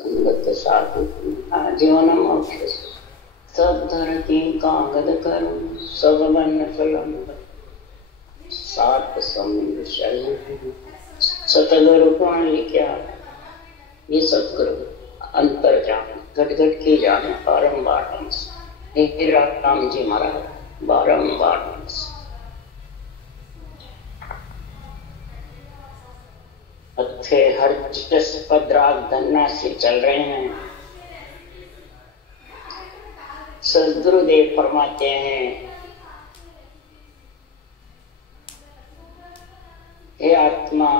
संगत साधु जीवन मोक्ष सब धरती कागद करूं सब वन फलम सात समुद्र शरीर सतगुरु कौन लिखा ये सतगुरु अंतर जान घट घट की जाने बारम्बार राम जी महाराज बारम्बार अच्छे हर चस पदराग धन्ना से चल रहे हैं। सदगुरुदेव फरमाते हैं, हे आत्मा,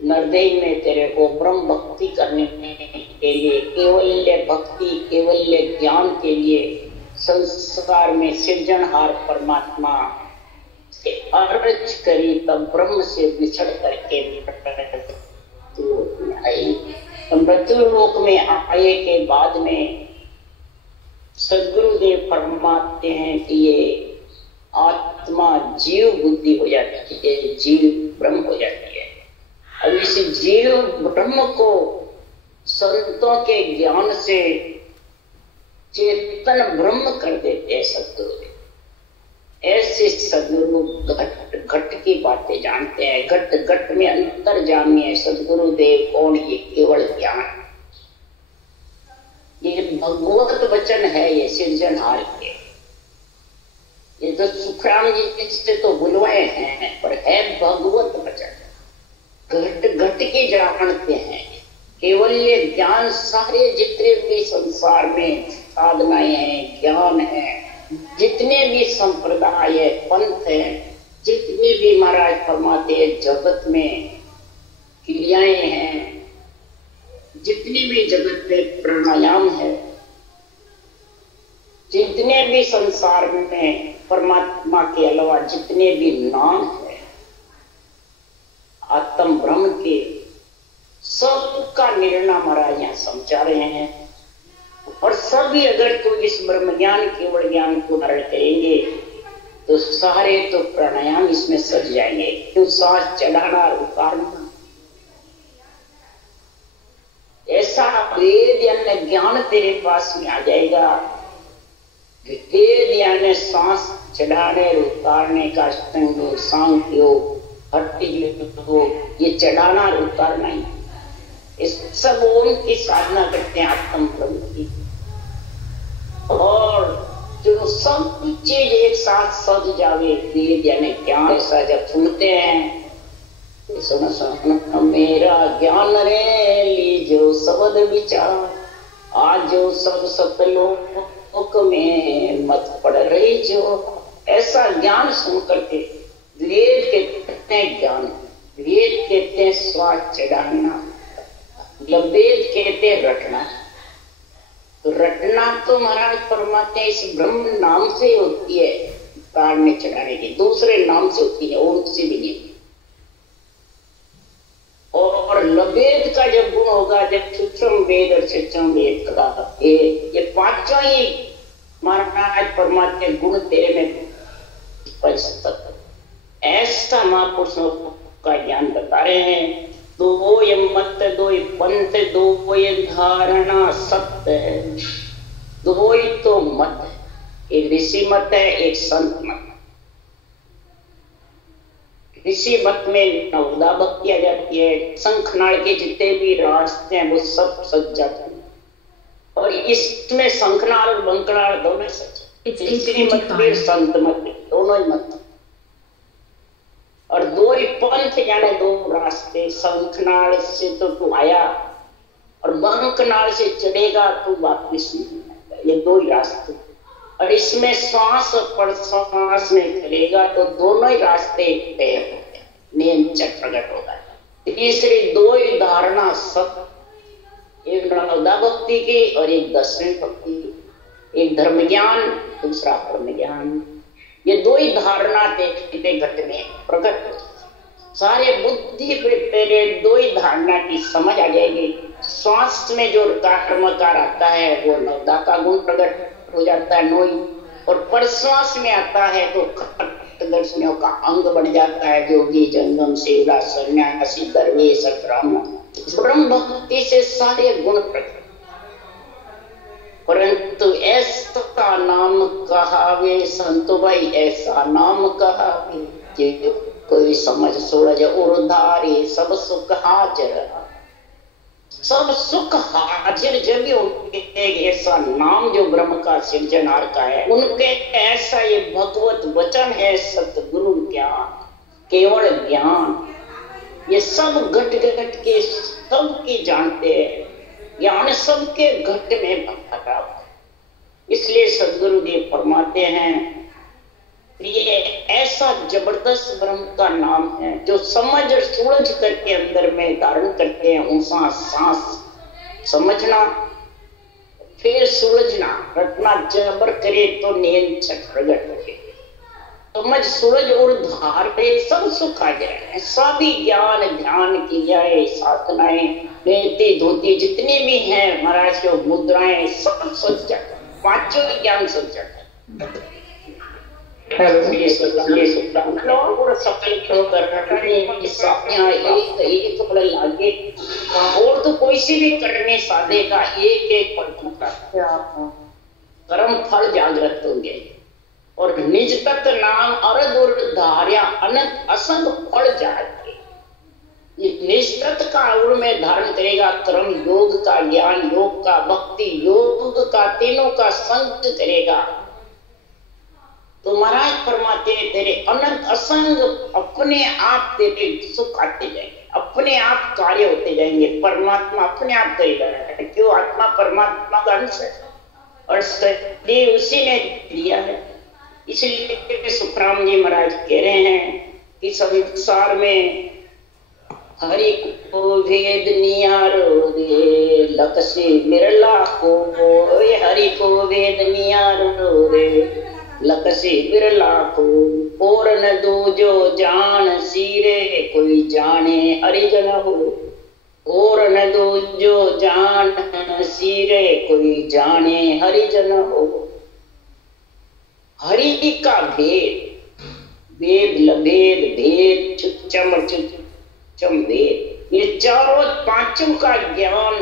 नरदेह में तेरे को ब्रह्म भक्ति करने के लिए, केवल्य भक्ति केवल्य ज्ञान के लिए संसार में सृजनहार परमात्मा से अर्ज करी, तब ब्रह्म से बिछड़ करके मृत्यु लोक में आए के बाद में सदगुरुदेव फरमाते हैं कि ये आत्मा जीव बुद्धि हो जाती है, जीव ब्रह्म हो जाती है। अब इस जीव ब्रह्म को संतों के ज्ञान से चेतन ब्रह्म कर देते हैं सदगुरुदेव। ऐसे सदगुरु घट घट की बातें जानते हैं, घट घट में अंतर जानिए। सदगुरुदेव कौन? ये केवल ज्ञान, ये भगवत वचन है, ये सृजनहार के। ये तो सुखराम जी से तो बुलवाए हैं, पर है भगवत वचन। घट घट के जानते हैं, केवल्य ज्ञान। सारे जितने भी संसार में साधनाएं हैं, ज्ञान है, जितने भी संप्रदाय है, पंथ है, जितने भी महाराज फरमाते हैं जगत में क्रियाएं हैं, जितने भी जगत में प्राणायाम है, जितने भी संसार में परमात्मा के अलावा जितने भी नाम है आत्म ब्रह्म के, सबका निर्णय महाराज यहाँ समझा रहे हैं। और सभी अगर तो इस ब्रह्म ज्ञान केवल ज्ञान को धारण करेंगे तो सारे तो प्राणायाम इसमें सज जाएंगे। क्यों? सांस चढ़ाना उतारना, ऐसा वेद यानी ज्ञान तेरे पास में आ जाएगा। वेद यानी सांस चढ़ाने उतारने का योग, सांख्य योग, हट्टी योग, ये चढ़ाना और उतारना ही, इस सब ओम की साधना करते हैं आत्म ब्रह्म की। और जो सब चीज एक साथ सज जावे, वेद यानी ज्ञान, ऐसा जब सुनते हैं, सुन सुन मेरा ज्ञान रे लीजो शब्द विचार, आज जो सब सतलोक में मत पड़ रही जो। ऐसा ज्ञान सुन करके वेद कहते हैं ज्ञान, वेद कहते हैं स्वाद चढ़ाना, वेद कहते हैं रटना। तो रटना तो महाराज फरमाते हैं इस ब्रह्म नाम से होती है, तारने चढ़ाने की दूसरे नाम से होती है, ओम से भी नहीं। और लवेद का जब गुण होगा, जब सूक्ष्म वेद और सूक्ष्म वेद का ये पांचों ही महाराज फरमाते गुण तेरे में पंचतत्व, ऐसा महापुरुषों का ज्ञान बता रहे हैं। दो ये मत, दो ये पंथ, दो ये धारणा सत्य है, दो ही तो मत है। एक ऋषि मत है, एक संत मत है। ऋषि मत में नवदा भक्ति आ जाती है, शंखनाल के जितने भी रास्ते हैं वो सब सज जाते हैं। और इसमें शंखनाल और बंकनाल दोनों सच, ऋषि मत में संत मत में दोनों ही मत। और दो ही पंथ यानी दो रास्ते, शंखनाल से तो तू आया और बंकनाल से चढ़ेगा तो वापिस नहीं आएगा, ये दो ही रास्ते। और इसमें श्वास पर श्वास में चलेगा तो दोनों ही रास्ते तय होते हैं, नियम चक्र प्रकट होगा। तीसरी दो ही धारणा सब, एक नवदा भक्ति की और एक दर्शन भक्ति की, एक धर्म ज्ञान दूसरा कर्म ज्ञान। ये दो ही धारणा देखते घट में प्रकट हो, सारे बुद्धि पे पहले दो ही धारणा की समझ आ जाएगी। श्वास में जो कर्मकार आता है वो नवदा का गुण प्रकट हो जाता है, नोई। और परश्वास में आता है तो दर्शनों का अंग बन जाता है, योगी जंगम सेवला सन्यासी दरवेश ब्राह्मण, ब्रह्म भक्ति से सारे गुण प्रकट, परंतु ऐसा नाम कहावे संतो भाई, ऐसा नाम कहावे कि कोई समझ सूरज उर्धारे सब सुख हाजिर। सब सुख हाजिर जब उनके ऐसा नाम जो ब्रह्म का सृजनहार का है, उनके ऐसा ये भगवत वचन है, सतगुरु ज्ञान, केवल ज्ञान, ये सब घट घट के सबकी जानते हैं, ज्ञान सबके घट में भरा। इसलिए सदगुरु जी फरमाते हैं ये ऐसा जबरदस्त ब्रह्म का नाम है जो समझ और सूझ करके अंदर में धारण करते हैं। ऊंसा सांस समझना, फिर सूझना, रटना जबर करे तो नींद छठ प्रगट होगी। समझ सूरज और धार पे सब सुख आ जाए। सभी ज्ञान ध्यान की जाए, साधनाएं बेहती धोती जितनी भी हैं महाराज के मुद्राएं सब सोच जाए, पांचों ज्ञान सोच जाए। ये सफल क्यों कर रहा है और तो कोई सी भी करने साधेगा एक एक पल कर्म फल जागृत होंगे और निज तक नाम अर्ध और धार्या अनंत असंग फल जागे। निष्ठत का उड़ में धारण करेगा, कर्म योग का, ज्ञान योग का, भक्ति योग का, तीनों का संग करेगा तो महाराज फरमाते हैं तेरे अनंत असंग अपने आप तेरे सुख आते जाएंगे, अपने आप कार्य होते जाएंगे, परमात्मा अपने आप करेगा। क्यों? आत्मा परमात्मा का अंश है और शरीर उसी ने दिया है। इसलिए सुखराम जी महाराज कह रहे हैं कि संसार में हरि को भेद नियारो रे, लख से बिरला को, हरि को भेद नियारो रे, लख से बिरला को, और न दो जो जान सीरे, कोई जाने हरिजन हो, और न दो जो जान सीरे, कोई जाने हरिजन हो। हरि का भेद, वेद लभेद भेद, चुच्चम भेद, ये चारों पांचों का ज्ञान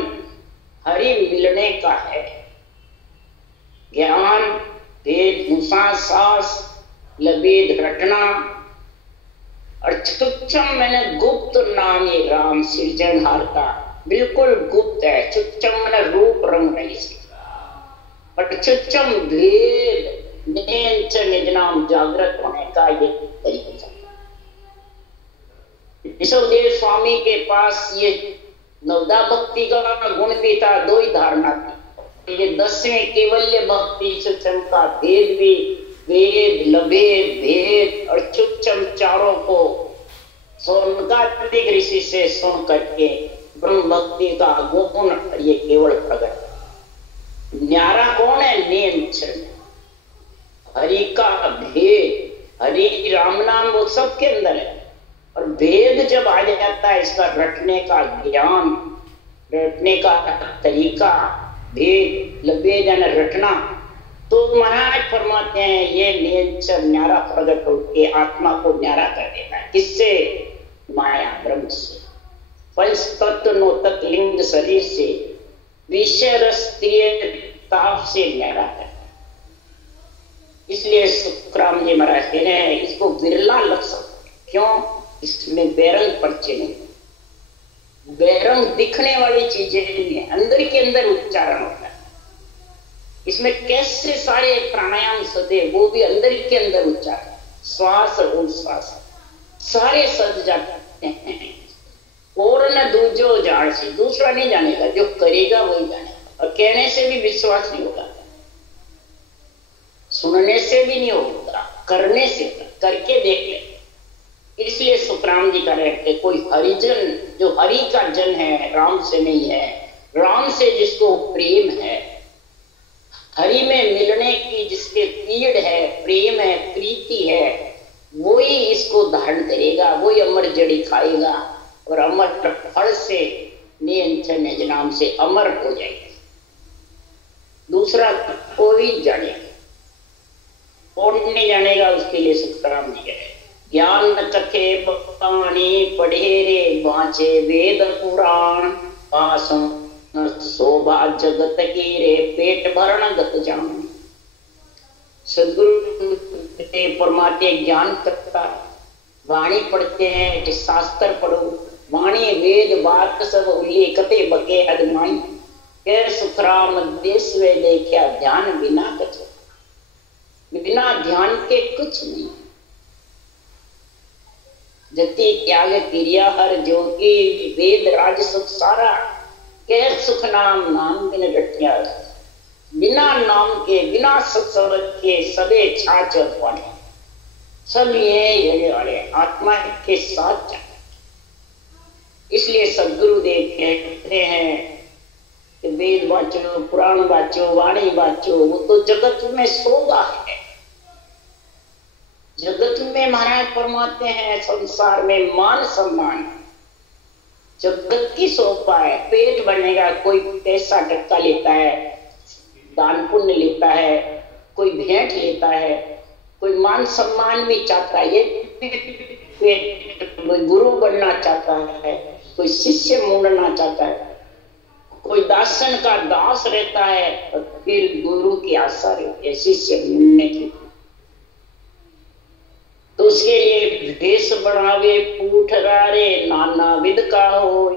हरि मिलने का है। ज्ञान वेद सांस लभेद रटना और चुच्चम मैंने गुप्त नाम, ये राम सृजनहार का बिल्कुल गुप्त है। चुच्चम मैंने रूप रंग नहीं सीखा, पर चुच्चम भेद निज नाम जागृत होने का ये तरीका। ऋषभदेव स्वामी के पास ये नवदा भक्ति का गुण भी था, दो ही धारणा थी। ये 10वें केवल्य भक्ति चुच्चम का भेद भी, वेद लभेद भेद और चुच्चम चारों को सोनकात्मिक ऋषि से सुन करके ब्रह्म भक्ति का गुण ये केवल प्रकट। न्यारा कौन है? नेंचर हरि का भेद, हरि राम नाम वो सबके अंदर है और भेद जब आ जाता है इसका रटने का ज्ञान, रटने का तरीका, भेद लभेद यानी रटना, तो महाराज फरमाते हैं ये नेचर न्यारा प्रकट होकर आत्मा को न्यारा कर देता है। किससे? माया ब्रह्म से, पंच तत्व नो तत्व लिंग शरीर से, विषय रस ताप से न्यारा है। इसलिए सुखराम जी महाराज कह रहे हैं इसको बिरला लक्षण। क्यों? इसमें बैरंग पर्चे नहीं, बैरंग दिखने वाली चीजें नहीं है, अंदर के अंदर उच्चारण होता है। इसमें कैसे सारे प्राणायाम सदे वो भी अंदर के अंदर उच्चारण, श्वास और उच्छ्वास सारे सद जाते हैं। और न दूजो जान से, दूसरा नहीं जानेगा, जो करेगा वही जानेगा। और कहने से भी विश्वास नहीं होगा, सुनने से भी नहीं होगा, करने से, करके देख ले। इसलिए सुखराम जी कह रहे हैं कोई हरिजन जो हरि का जन है, राम से नहीं है, राम से जिसको प्रेम है, हरि में मिलने की जिसके पीड़ है, प्रेम है, प्रीति है, वही इसको धारण करेगा, वही अमर जड़ी खाएगा और अमर फल से निज नाम से अमर हो जाएगा। दूसरा कोई जानेगा और नहीं जानेगा, उसके लिए सुखराम जी कह रहे ज्ञान कथे बाणी पढ़े रे बाँचे वेद पुराण पासों शोभा जगत की रे पेट भरण गत जान। सदगुरु परमात्मा ज्ञान करता, वाणी पढ़ते हैं कि शास्त्र पढ़ो, वाणी वेद बात सब उल्लेखते बके अदमाई के सुखराम देश वे देखा ध्यान बिना कुछ, बिना ध्यान के कुछ नहीं। जति त्याग क्रिया हर जो की वेद राज सुख सारा के सुख नाम नाम बिन रटिया। बिना नाम के बिना सत्संग के सबे छाछ और पानी सब ये वाले आत्मा के साथ जाए। इसलिए सदगुरुदेव कहते हैं कि वेद वाचो, पुराण वाचो, वाणी वाचो, वो तो जगत में शोभा है। जगत में महाराज फरमाते हैं संसार में मान सम्मान जगत की शोभा है। पेट भरने का कोई पैसा टक्का लेता है, दान पुण्य लेता है, कोई भेंट लेता है, कोई मान सम्मान भी चाहता है, कोई गुरु बनना चाहता है, कोई शिष्य मूंढना चाहता है, कोई दासन का दास रहता है और फिर गुरु की आशा रहती है शिष्य मूंढने की। तो उसके लिए भेष बढ़ावे पूठ रारे नाना विध का हो,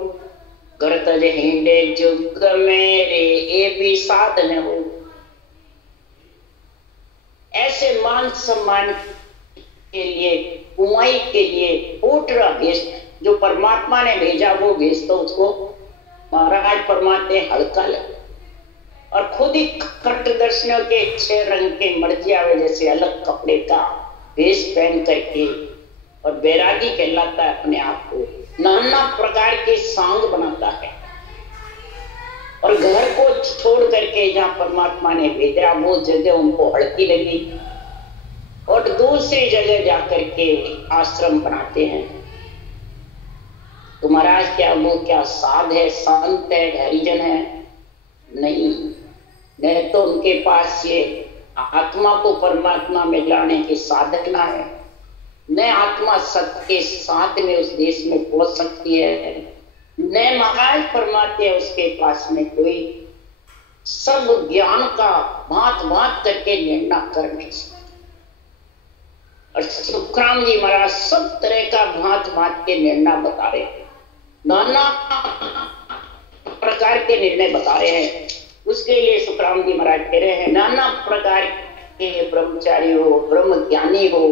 करतज हिंडे जुग मेरे ये भी साधन हो। ऐसे मान सम्मान के लिए, कुमाई के लिए पूठरा भेष जो परमात्मा ने भेजा वो भेज तो उसको महाराज परमात्मा हल्का लगे और खुद ही कट दर्शनों के 6 रंग के मर्जी आवे जैसे अलग कपड़े का भेष पहन करके और बैरागी कहलाता है अपने आप को, नाना प्रकार के सांग बनाता है और घर को छोड़ करके जहां परमात्मा ने भेजा वो जगह उनको हड़की लगी और दूसरी जगह जाकर के आश्रम बनाते हैं। तो महाराज क्या वो क्या साध है, संत है, हरिजन है? नहीं, नहीं तो उनके पास ये आत्मा को परमात्मा में लाने की साधना है, न आत्मा सत्य के साथ में उस देश में पहुंच सकती है, न महाराज परमात्मा उसके पास में कोई सब ज्ञान का भांत भांत करके निर्णय कर नहीं सकता। और सुखराम जी महाराज सब तरह का भांत भांत के निर्णय बता रहे हैं, नाना प्रकार के निर्णय बता रहे हैं। उसके लिए सुखराम जी महाराज कह रहे हैं नाना प्रकार के ब्रह्मचारी हो, ब्रह्म ज्ञानी हो,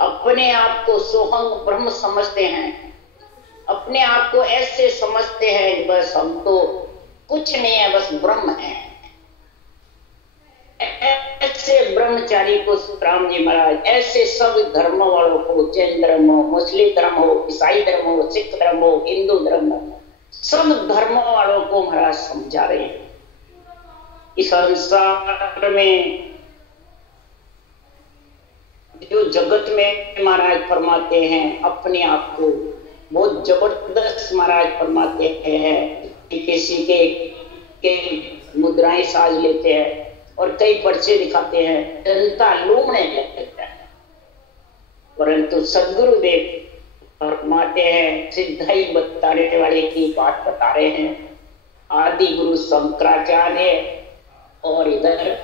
अपने आप को सोहंग ब्रह्म समझते हैं, अपने आप को ऐसे समझते हैं बस हम तो कुछ नहीं है, बस ब्रह्म है। ऐसे ब्रह्मचारी को सुखराम जी महाराज ऐसे सब धर्म वालों को, जैन धर्म हो, मुस्लिम धर्म हो, ईसाई धर्म हो, सिख धर्म हो, हिंदू धर्म हो, सब धर्म वालों को महाराज समझा रहे हैं। इस संसार में जो जगत में महाराज फरमाते हैं अपने आप को बहुत जबरदस्त महाराज फरमाते हैं कि किसी के मुद्राएं साज लेते हैं और कई पर्चे दिखाते हैं, जनता लूमने लगता है। परंतु सदगुरुदेव फरमाते हैं, सिद्धाई बताने वाले की बात बता रहे हैं। आदि गुरु शंकराचार्य और इधर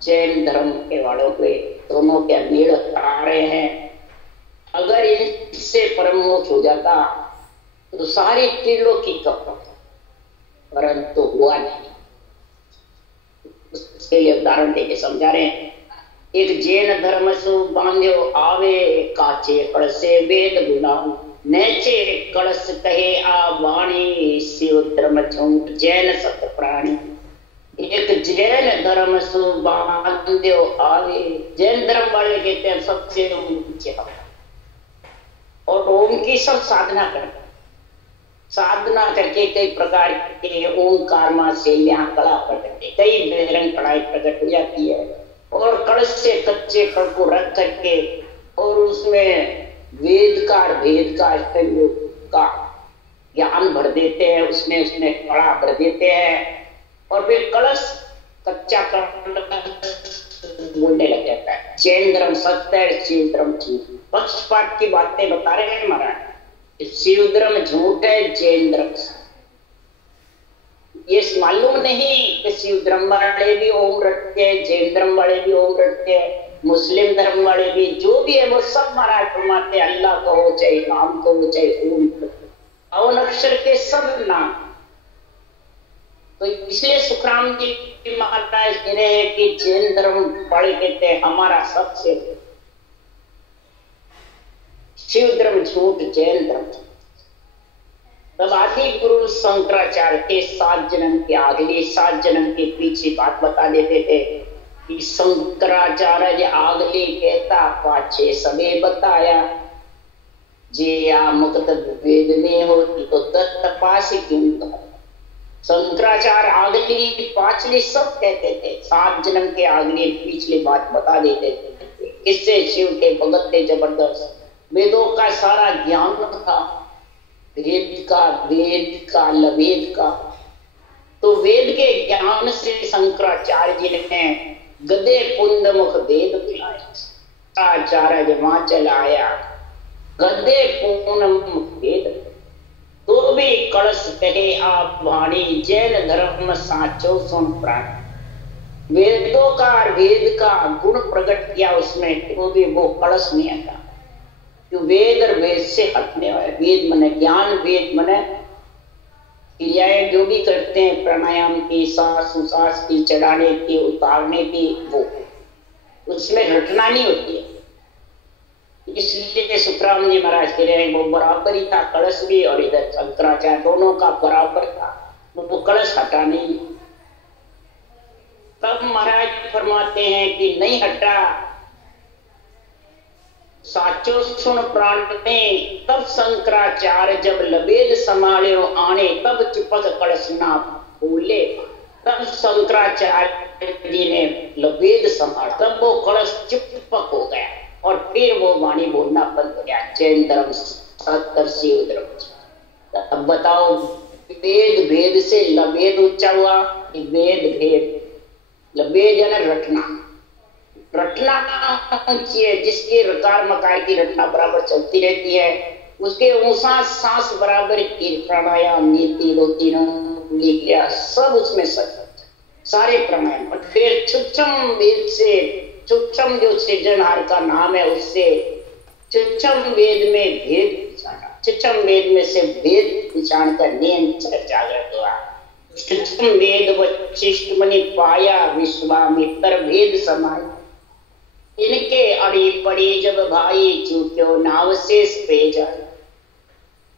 जैन धर्म के वालों के दोनों के मेल आ रहे हैं। अगर इनसे परमोक्ष हो जाता तो सारी त्रिलोक की कप, परंतु हुआ नहीं। उसके लिए उदाहरण देके समझा रहे हैं। एक जैन धर्म सु बांध्यो आवे काचे कड़से वेद बुलाऊ, नैचे कड़स कहे आ वाणी शिव धर्म झूठ जैन सत प्राणी। एक जैन धर्म सु बांध्यो आवे, जैन धर्म वाले कहते हैं सबसे ऊंचे और ओम की सब साधना करते, साधना करके कई प्रकार के ओंकार मां से यहाँ कला प्रकट, कई बेरंग कड़ाई प्रकट हो जाती है और कड़श से कच्चे कड़ को रख करके और उसमें वेदकार भेदकार का ज्ञान भर देते हैं, उसमें कड़ा भर देते हैं और फिर कलश कच्चा कड़ बोलने लग जाता है। जैन धर्म सत्य है, शिव धर्म झूठ। पक्षपात की बातें बता रहे हैं महाराज। शिव धर्म झूठ है, जैन धर्म। ये मालूम नहीं कि शिव धर्म वाले भी ओम रटते हैं, जैन धर्म वाले भी ओम रटते हैं, मुस्लिम धर्म वाले भी, जो भी है वो सब महाराज फरमाते हैं अल्लाह कहो चाहे राम कहो चाहे ओम कहो, अवन अक्षर के सब नाम। तो इसलिए सुखराम जी महाराज कह रहे हैं कि जैन धर्म वाले कहते हैं हमारा सबसे, शिव धर्म झूठ, जैन धर्म। तब आदि गुरु शंकराचार्य के 7 जन्म के आगे 7 जन्म के पीछे बात बता देते थे कि शंकराचार्य आगले कहता पाछे सबे बताया, जे या मुक्त वेद में होती तो दत्त पास क्यों। शंकराचार्य आगली पाछली सब कहते थे, 7 जन्म के आगले पिछली बात बता देते थे। इससे शिव के भगत थे जबरदस्त, वेदों का सारा ज्ञान था, वेद का लवेद का। तो वेद के ज्ञान से शंकराचार्य जी ने गदे पुंद मुख वेद पिलाया, आचार्य वहां चलाया गदे पूर्ण मुख वेद। तो भी कलश कहे आप वाणी, जैन धर्म साचो सुन प्राण। वेदों का वेद का गुण प्रकट किया उसमें, तो भी वो कलश नहीं आता। जो वेद और वेद से हटने वाले, वेद मने ज्ञान, वेद मने क्रियाएं जो भी करते हैं प्राणायाम की, सांस उसास की, चढ़ाने की, उतारने की, वो उसमें रटना नहीं होती है। इसलिए सुखराम जी महाराज कह रहे हैं वो बराबर ही था, कलश भी और इधर शंकराचार्य, दोनों का बराबर था, वो कलश हटा नहीं। तब महाराज फरमाते हैं कि नहीं हटा, साचो सुन प्राण में। तब शंकराचार्य जब लबेद संभाले आने, तब चिपक कलश ना भूले। तब शंकराचार्य जी ने लबेद संभाला, तब वो कलश चिपक हो गया और फिर वो वाणी बोलना बंद हो गया, जैन धर्म सत्तर शिव धर्म। अब बताओ, वेद भेद से लबेद ऊंचा हुआ, वेद भेद, लबेद यानी रटना, रटना ऊंची है। जिसकी रकार मकार की रटना बराबर चलती रहती है, उसके ऊंचा सांस बराबर की प्राणायाम, नीति, रोटिन, लिखिया सब उसमें सच, सारे प्राणायाम। और फिर सूक्ष्म वेद से, सूक्ष्म जो सृजनहार का नाम है, उससे सूक्ष्म वेद में भेद पिछाना, सूक्ष्म वेद में से भेद पिछाण का नियम जागृत हुआ। सूक्ष्म वेद वशिष्ठ मुनि पाया, विश्वामित्र भेद समाया। इनके अड़ी पड़ी जब भाई, चूक्यो नाव शेष पे जाए।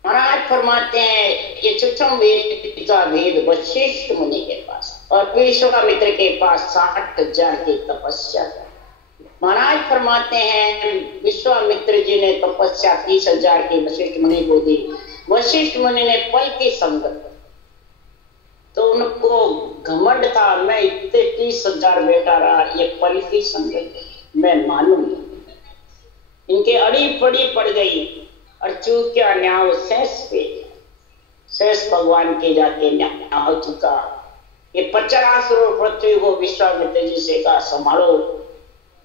महाराज फरमाते हैं ये सूक्ष्म वेद का भेद वशिष्ठ मुनि के पास और विश्वामित्र के पास 60,000 की तपस्या। महाराज फरमाते हैं विश्वामित्र जी ने तपस्या 30,000 की वशिष्ठ मुनि को दी। वशिष्ठ मुनि ने पल की संगत, तो उनको घमंड था, मैं इतने 30,000 बेटा रहा, ये पल की संगत मैं मानूंगी। इनके अड़ी पड़ी पड़ गई और चूक्या न्याव शेष पे, शेष भगवान के जाके न्याय हो चुका। ये 50 करोड़ पृथ्वी को विश्वामित्र जी से कहा संभालो,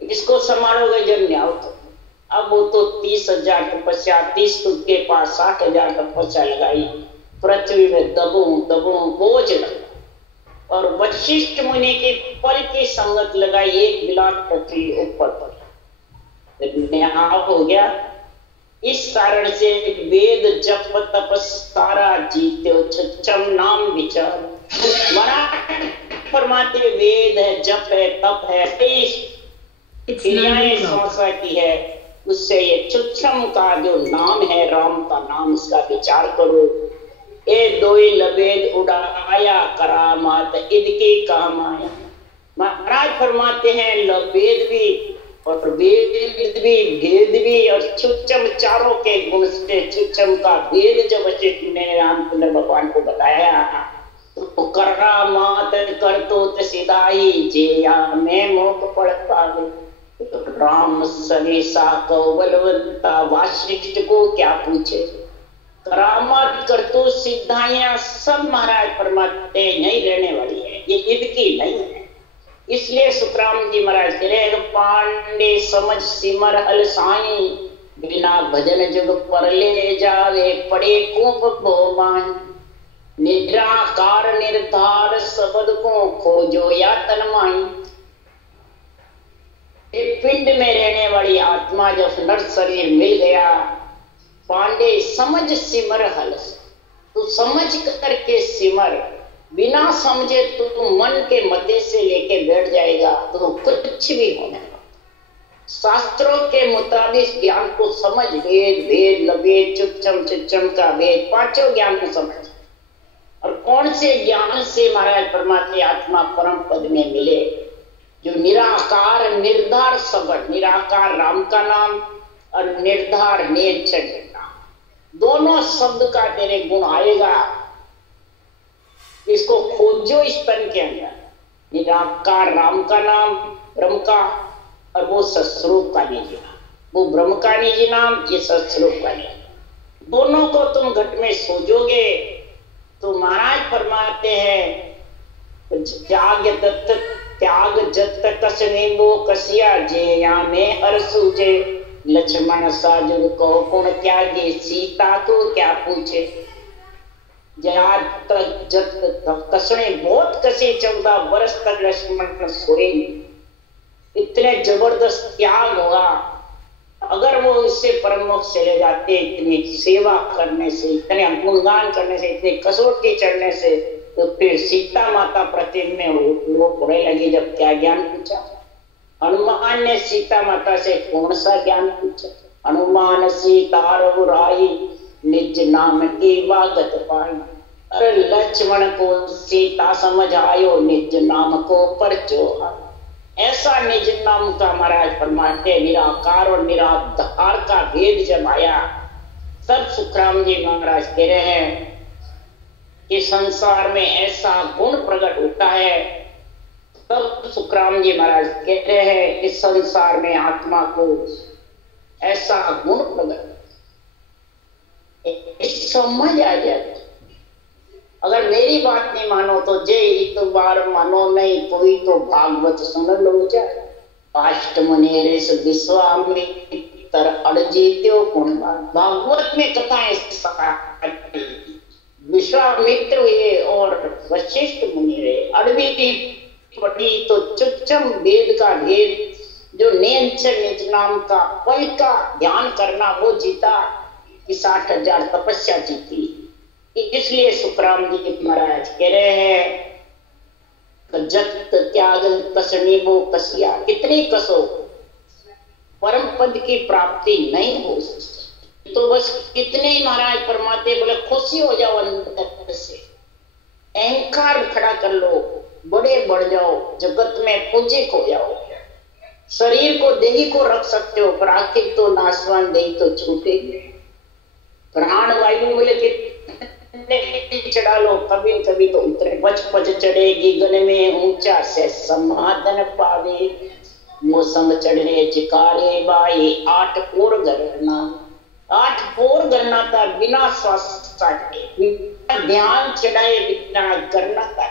इसको संभालोगे जब न्याय तो। अब वो तो 30,000 तपस्या, 30 के पास 60,000 तपस्या लगाई, पृथ्वी में दबो दबो बोझ लगा। और वशिष्ठ मुनि की पल की संगत लगाई, एक बिलाट पृथ्वी ऊपर पर हो गया। इस कारण से वेद जप तप सारा जीते हो, छम नाम विचार। महाराज फरमाते वेद है, जप है, तप है, क्रियाएं संसार की है, उससे ये चुच्छम का जो नाम है, राम का नाम, इसका विचार करो। ए दोई लबेद उड़ाया करामात इनके काम आया। महाराज फरमाते हैं लबेद भी और वेद भी, भेद भी और चुच्छम, चारों के गुण से चुच्छम का भेद जब वशिष्ठ ने रामचंद्र भगवान को बताया, तो करामात कर तो सिधाई जेया मैं मोक पढ़ पावे। राम सवेसा को बलवंता, वाशिष्ठ को क्या पूछे। करामात कर तो सिद्धाइयां सब महाराज फरमाते नहीं रहने वाली है, ये इनकी नहीं है। इसलिए सुखराम जी महाराज कह रहे पांडे समझ सिमर हल साई, बिना भजन जुग पर ले जावे, पड़े कूप बोमान। निराकार निर्धार शब्द को खोजो या तन माई। पिंड में रहने वाली आत्मा जब नर शरीर मिल गया, पांडे समझ सिमर हलस। तू समझ करके सिमर, बिना समझे तू मन के मते से लेके बैठ जाएगा तो कुछ भी होने। शास्त्रों के मुताबिक ज्ञान को समझ, वेद भेद लभेद चुच्चम का भेद, पांचों ज्ञान को समझ। और कौन से ज्ञान से महाराज परमात्मा आत्मा परम पद में मिले? जो निराकार निर्धार शब्द, निराकार राम का नाम और निर्धार नेचर नाम, दोनों शब्द का तेरे गुण आएगा। इसको खोजो इस तन के अंदर। निराकार राम का नाम, ब्रह्म का, और वो सत्स्वरूप का निजी नाम। वो ब्रह्म का निजी नाम, ये सत्स्वरूप का निजी नाम। दोनों को तुम घट में सोचोगे तो महाराज फरमाते हैं, जाग दत्त त्याग जत कसने वो कसिया जे या में हर सूझे। लक्ष्मण साजुर को गुण त्यागे, सीता तो क्या पूछे। जया तक जत कसने बहुत कसे, 14 वर्ष तक लक्ष्मण सोए। इतने जबरदस्त त्याग होगा। अगर वो इससे परमोक्ष चले जाते, इतनी सेवा करने से, इतने गुणगान करने से, इतनी कसौटी चढ़ने से, तो फिर सीता माता प्रतिम में वो पढ़ने लगी जब क्या ज्ञान पूछा। हनुमान ने सीता माता से कौन सा ज्ञान पूछा? हनुमान सीता रघुराई, निज नाम की वागत पाई। अरे लक्ष्मण को सीता समझ आयो, निज नाम को परचो आयो। ऐसा निज नाम का महाराज परमात्मा निराकार और निराधार का भेद जब आया, तब सुखराम जी महाराज कह रहे हैं कि संसार में ऐसा गुण प्रकट होता है। तब सुखराम जी महाराज कह रहे हैं कि संसार में आत्मा को ऐसा गुण प्रकट समझ आ जाए। अगर मेरी बात नहीं मानो तो जे एक बार मानो नहीं, कोई तो भागवत सुन लो जा। पाष्ट मुनेरे विश्वामित्र अड़जीत्यो गुणवान। भागवत में कथाएं विश्वामित्र हुए और वशिष्ठ मुनि रहे। अड़बी पटी तो चुच्चम वेद का भेद, जो नेंचर निज नाम का पल का ध्यान करना, वो जीता कि 60,000 तपस्या जीती। इसलिए सुखराम जी महाराज कह रहे हैं, जत त्याग कसनी वो कसिया। कितनी कसो, परम पद की प्राप्ति नहीं हो सकती। तो बस कितने ही महाराज परमात्मा बोले खुशी हो जाओ अंदर से, अहंकार खड़ा कर लो, बड़े बढ़ जाओ, जगत में पूजिक हो जाओ। शरीर को देही को रख सकते हो, पर आखिर तो नाशवान देही तो छूटेगी। प्राण वायु बोले कि चढ़ा लो, कभी कभी तो उतरे। पच पच चढ़ेगी गन में ऊंचा से समाधन पावे। मौसम चढ़ने चिकारे बाई, 8 पोर गरना। 8 पोर गरना था बिना श्वास के, ध्यान चढ़ाए बिना करना था।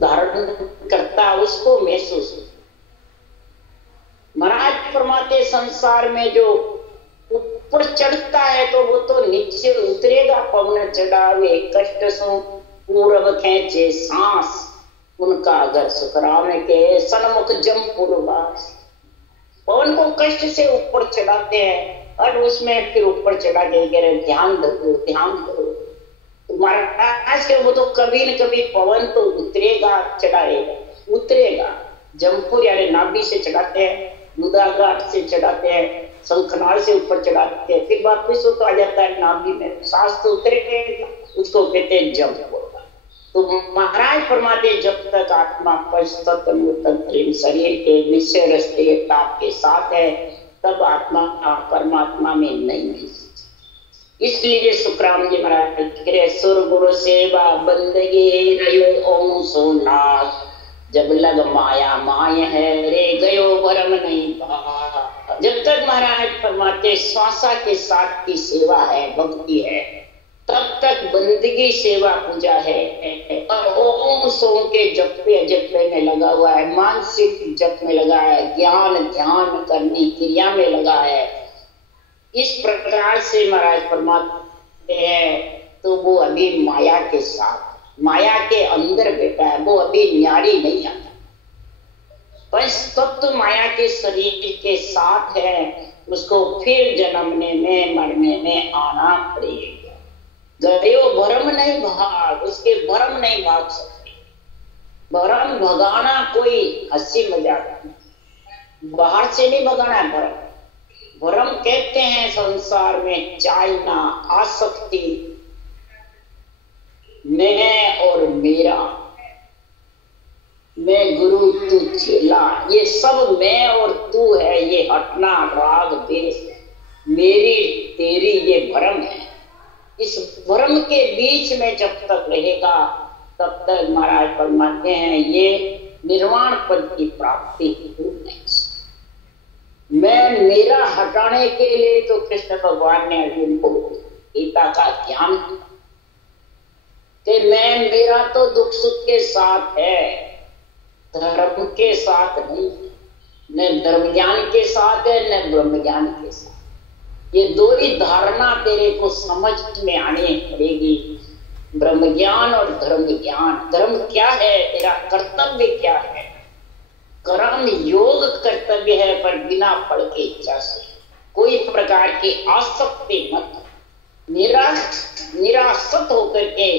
धारण करता उसको महसूस। महाराज फरमाते संसार में जो ऊपर चढ़ता है तो वो तो नीचे उतरेगा। पवन चढ़ावे कष्ट सो पूरब खेचे सांस, उनका अगर सुखराम के सन्मुख जमपुरवास। पवन को कष्ट से ऊपर चढ़ाते हैं और उसमें फिर ऊपर चढ़ा के कह रहे ध्यान दो, ध्यान करो। तुम्हारा आज के वो तो कभी न कभी पवन तो उतरेगा, चढ़ाएगा, उतरेगा। जमपुर यानी नाभि से चढ़ाते हैं, मुदाघाट से चढ़ाते हैं, शंखनाल से ऊपर चढ़ाते हैं, फिर वापिस तो आ जाता है नाभि में, सांस तो उतरेगा, उसको कहते हैं जमपुर। तो महाराज फरमाते जब तक आत्मा शरीर के विषय रस्ते ताप के साथ है, तब आत्मा परमात्मा में नहीं है। इसलिए सुखराम जी महाराज सुर गुरु सेवा बंदगी रयो ओम सोनाथ। जब लग माया माय है रे गयो भरम नहीं पा। जब तक महाराज फरमाते श्वासा के साथ की सेवा है, भक्ति है, तब तक बंदगी सेवा पूजा है। और ओम सोम के जपने में लगा हुआ है, मानसिक जप में लगा है, ज्ञान ध्यान करने क्रिया में लगा है। इस प्रकार से महाराज परमात्मा है, तो वो अभी माया के साथ, माया के अंदर बैठा है, वो अभी न्यारी नहीं आता। बस तब तो माया के शरीर के साथ है, उसको फिर जन्मने में मरने में आना पड़ेगा। गयो भरम नहीं भाग, उसके भरम नहीं भाग सकते। भरम भगाना कोई हंसी मजाक नहीं, बाहर से नहीं भगाना है भरम। भरम कहते हैं संसार में चालना, आसक्ति, मैं और मेरा, मैं गुरु तू चेला, ये सब मैं और तू है, ये हटना, राग द्वेष, मेरी तेरी, ये भ्रम है। इस भ्रम के बीच में जब तक रहेगा तब तक महाराज परमात्मा हैं ये निर्वाण पद की प्राप्ति हो नहीं। मैं मेरा हटाने के लिए तो कृष्ण भगवान ने अर्जुन को गीता का ज्ञान दिया कि मैं मेरा तो दुख सुख के साथ है, धर्म के साथ नहीं, न धर्म ज्ञान के साथ है न ब्रह्म ज्ञान के साथ। ये दो ही धारणा तेरे को समझ में आनी पड़ेगी, ब्रह्म ज्ञान और धर्म ज्ञान। धर्म क्या है, तेरा कर्तव्य क्या है। कर्म योग कर्तव्य है, पर बिना फल के इच्छा से, कोई प्रकार की आसक्ति मत, निरासक्त होकर के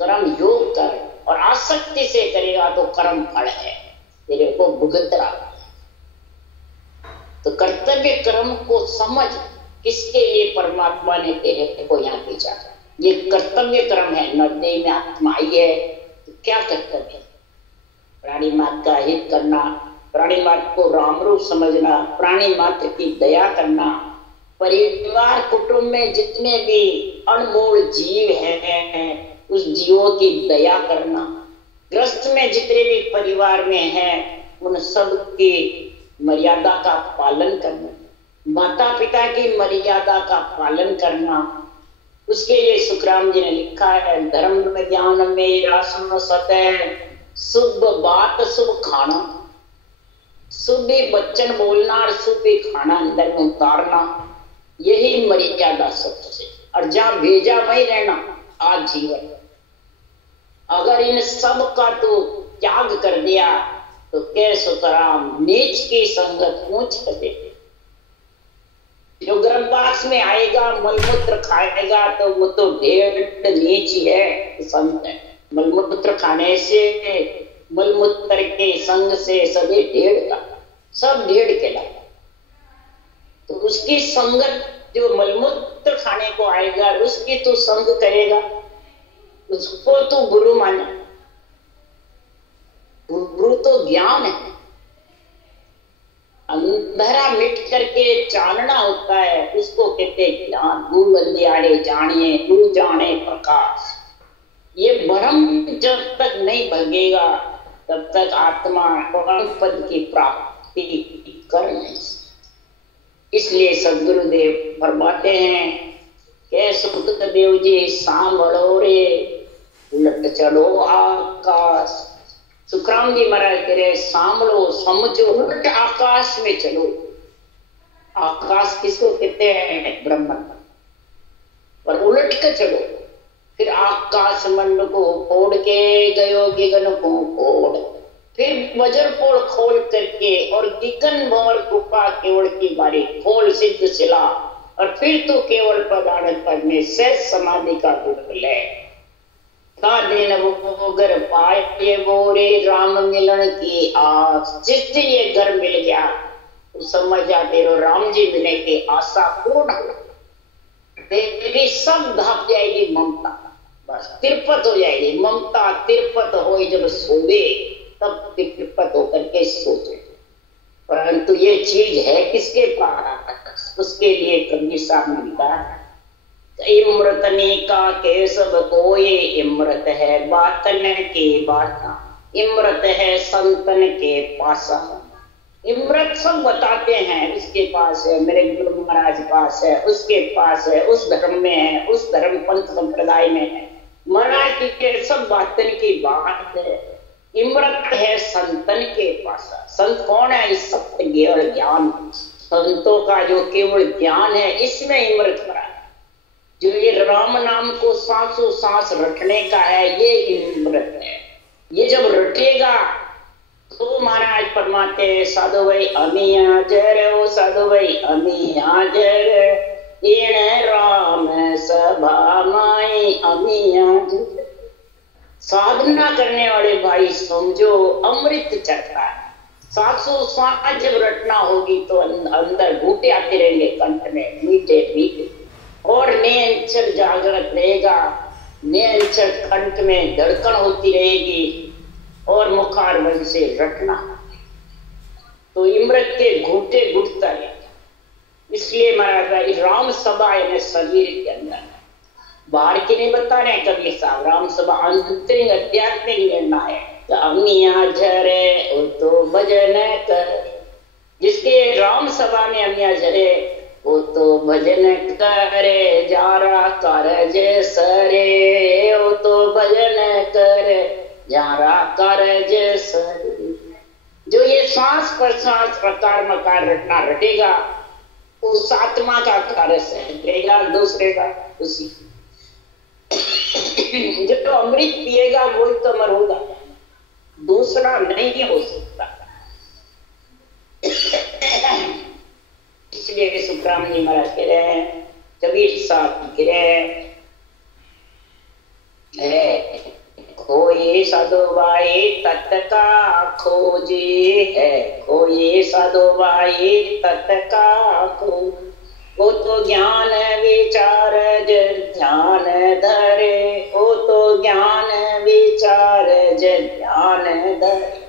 कर्म योग कर, और आसक्ति से करेगा तो कर्म फल है, तेरे को भुगत रहा है। तो कर्तव्य कर्म को समझ, किसके लिए परमात्मा ने तेरे को यहाँ भेजा। ये कर्तव्य कर्म है, नरदेह में आत्मा आई है तो क्या कर्तव्य है, प्राणी मात्र का हित करना, प्राणी मात्र को राम रूप समझना, प्राणी मात्र की दया करना, परिवार कुटुंब में जितने भी अनमोल जीव हैं उस जीवों की दया करना, ग्रस्त में जितने भी परिवार में हैं उन सब की मर्यादा का पालन करना, माता पिता की मर्यादा का पालन करना। उसके लिए सुखराम जी ने लिखा है, धर्म में ज्ञान मेरा सुन सतह, शुभ बात शुभ खाना, शुभ वचन बोलना और शुभ खाना अंदर में उतारना, यही मर्यादा सबसे। और जहां भेजा वही रहना आज जीवन। अगर इन सब का तो त्याग कर दिया तो कह सुखराम नीच की संगत ऊंच कर दे। जो गर्भवास में आएगा मलमूत्र खाएगा तो वो तो ढेर नीच ही है, संत है। मलमूत्र खाने से, मलमूत्र के संग से सभी ढेड़ का, सब ढेड़ के लाए। तो उसकी संगत, जो मलमूत्र खाने को आएगा उसकी तो संग करेगा, उसको तो गुरु माने। गुरु तो ज्ञान है, अंधेरा मिट करके चानना होता है, उसको कहते ज्ञान। गुरु बंदियारे जानिए, गुरु जाने प्रकाश। ये भ्रम जब तक नहीं भगेगा तब तक आत्मा पद की प्राप्ति कर नहीं सकती। इसलिए सदगुरुदेव फरमाते हैं कि सुखदेव जी सांभलो रे उलट चढ़ो आकाश। सुखराम जी महाराज कह रहे सांभलो, समझो, उलट आकाश में चलो। आकाश किसको कहते हैं, ब्रह्म। पर उलट के चलो, फिर आकाश मंड को फोड़ के गयो गिगन को फोड़, फिर वज्र पोल खोल करके और गिगन भंवर कृपा केवल की बारी खोल सिद्ध शिला, और फिर तो केवल पदार्थ पढ़ने से समाधि का गुण ले। दिन वो घर पाए बोरे राम मिलन की आस। जिस दिन ये घर मिल गया तो समझ जा तेरो राम जी मिलने की आशा पूर्ण हो, तेरी सब धाप जाएगी ममता, बस तिरपत हो जाएगी। ममता तिरपत हो जब सोवे तब तिरपत होकर के सोचे। परंतु ये चीज है किसके पास, उसके लिए कबीर साहब ने लिखा, इमृतनी का के सब कोई, इमृत है बातन के बाता, इमृत है संतन के पासा। इमृत सब बताते हैं, उसके पास है, मेरे गुरु महाराज पास है, उसके पास है, उस धर्म में है, उस धर्म पंथ संप्रदाय में है। महाराज की सब बातन की बात है। इमृत है संतन के पास। संत कौन है, इस सत्य और ज्ञान संतों का जो केवल ज्ञान है इसमें इमृत भरा है। जो ये राम नाम को सांसों सांस रटने का है ये इमृत है। ये जब रटेगा तो महाराज फरमाते साधु भाई अमी हाजर, ओ साधु भाई अमी हाजर, इन राम सभा माई अमी हाजर। साधना करने वाले भाई समझो अमृत चढ़ता है। 700 जब रटना होगी तो अंदर घूटे आते रहेंगे कंठ में मीठे मीठे, और निरंतर जागृत रहेगा, निरंतर कंठ में धड़कन होती रहेगी और मुखार बन से रटना, तो इमृत के घूटे घुटता रहेगा। इसलिए महाराज राम सभा है शरीर के अंदर, बाहर की नहीं बता रहे कभी साहब। राम सभा आंतरिक आध्यात्मिक निर्णय है। अमिया झरे वो तो भजन कर, जिसके राम सभा में अमिया झरे वो तो भजन करे, जारा कारज सरे, वो तो भजन करे जारा कारज सरे। जो ये श्वास प्रश्वास प्रकार मकार रटना रटेगा उस आत्मा का कार्य रहेगा, दूसरे का उसी। जो अमृत पिएगा वही तो अमर होगा, दूसरा नहीं हो सकता। इसलिए सुखराम जी महाराज कह रहे हैं, कबीर साहब कह रहे हैं, खोए साधु भाई तत् का खोजे है, खोए साधु भाई तत् का खोज, वो तो ज्ञान विचार ध्यान धरे, वो तो ज्ञान विचार ध्यान धरे।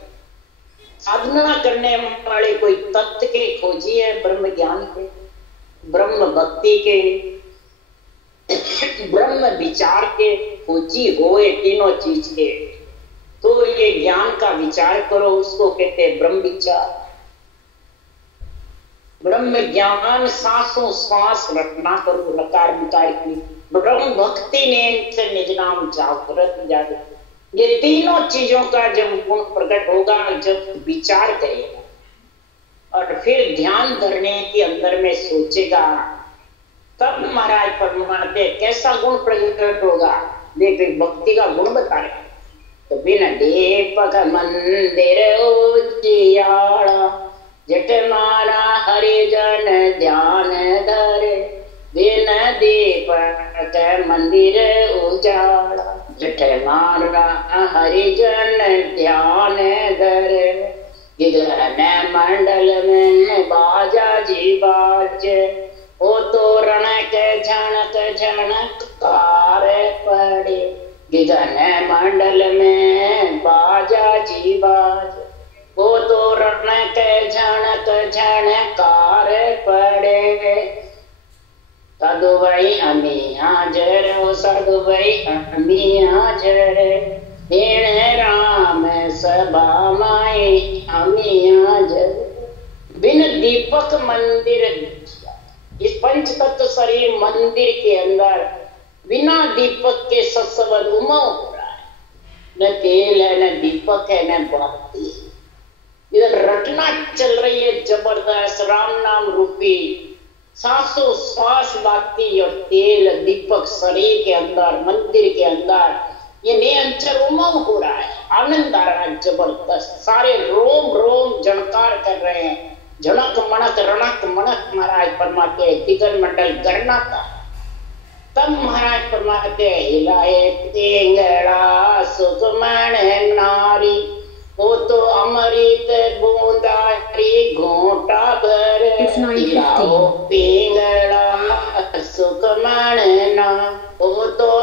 साधना करने वाले कोई तत्व के खोजी है, ब्रह्म ज्ञान के, ब्रह्म भक्ति के, ब्रह्म विचार के खोजी होए तीनों चीज के, तो ये ज्ञान का विचार करो, उसको कहते हैं ब्रह्म विचार। ब्रह्म ज्ञान सांसों श्वास रटना करो, लकार विकार की ब्रह्म भक्ति ने निज नाम जागृत जागृत। ये तीनों चीजों का जब गुण प्रकट होगा, जब विचार करेगा और फिर ध्यान धरने के अंदर में सोचेगा, तब महाराज फरमाते कैसा गुण प्रकट होगा। देख भक्ति का गुण बता रहे, तो बिन दीपक मंदिर उजियारा, जट मारा हरिजन ध्यान धरे, बिन दीपक मंदिर उजाड़ा, जट मारा हरिजन ध्यान धरे, गिगन मंडल में बाजा जी बाजे, ओ तो रणक झणक झणकार पड़े, गिगन मंडल में बाजा जी बाजे, वो तो रणक झणक झणकार पड़े। साधु भाई अमी हाजर, ओ साधु भाई अमी हाजर, इन राम सभा माई अमी हाजर। बिन दीपक मंदिर, इस पंच तत्व शरीर मंदिर के अंदर बिना दीपक के सत्संग उमाओ हो रहा है, न तेल है न दीपक है न भक्ति है। इधर रटना चल रही है जबरदस्त, राम नाम रूपी सांसों श्वास बाती और तेल दीपक शरीर के अंदर मंदिर के अंदर ये निरंतर उमंग हो रहा है, आनंद आ रहा है जबरदस्त। सारे रोम रोम झणकार कर रहे हैं, झणक मणक रणक मणक महाराज फरमाते दिगन मंडल गणना का। तब महाराज फरमाते हिलाए तेंगड़ा सुखमण नारी, वो तो अमृत बूंदारी घोटा भर, पिंगड़ा सुखमण ना, वो तो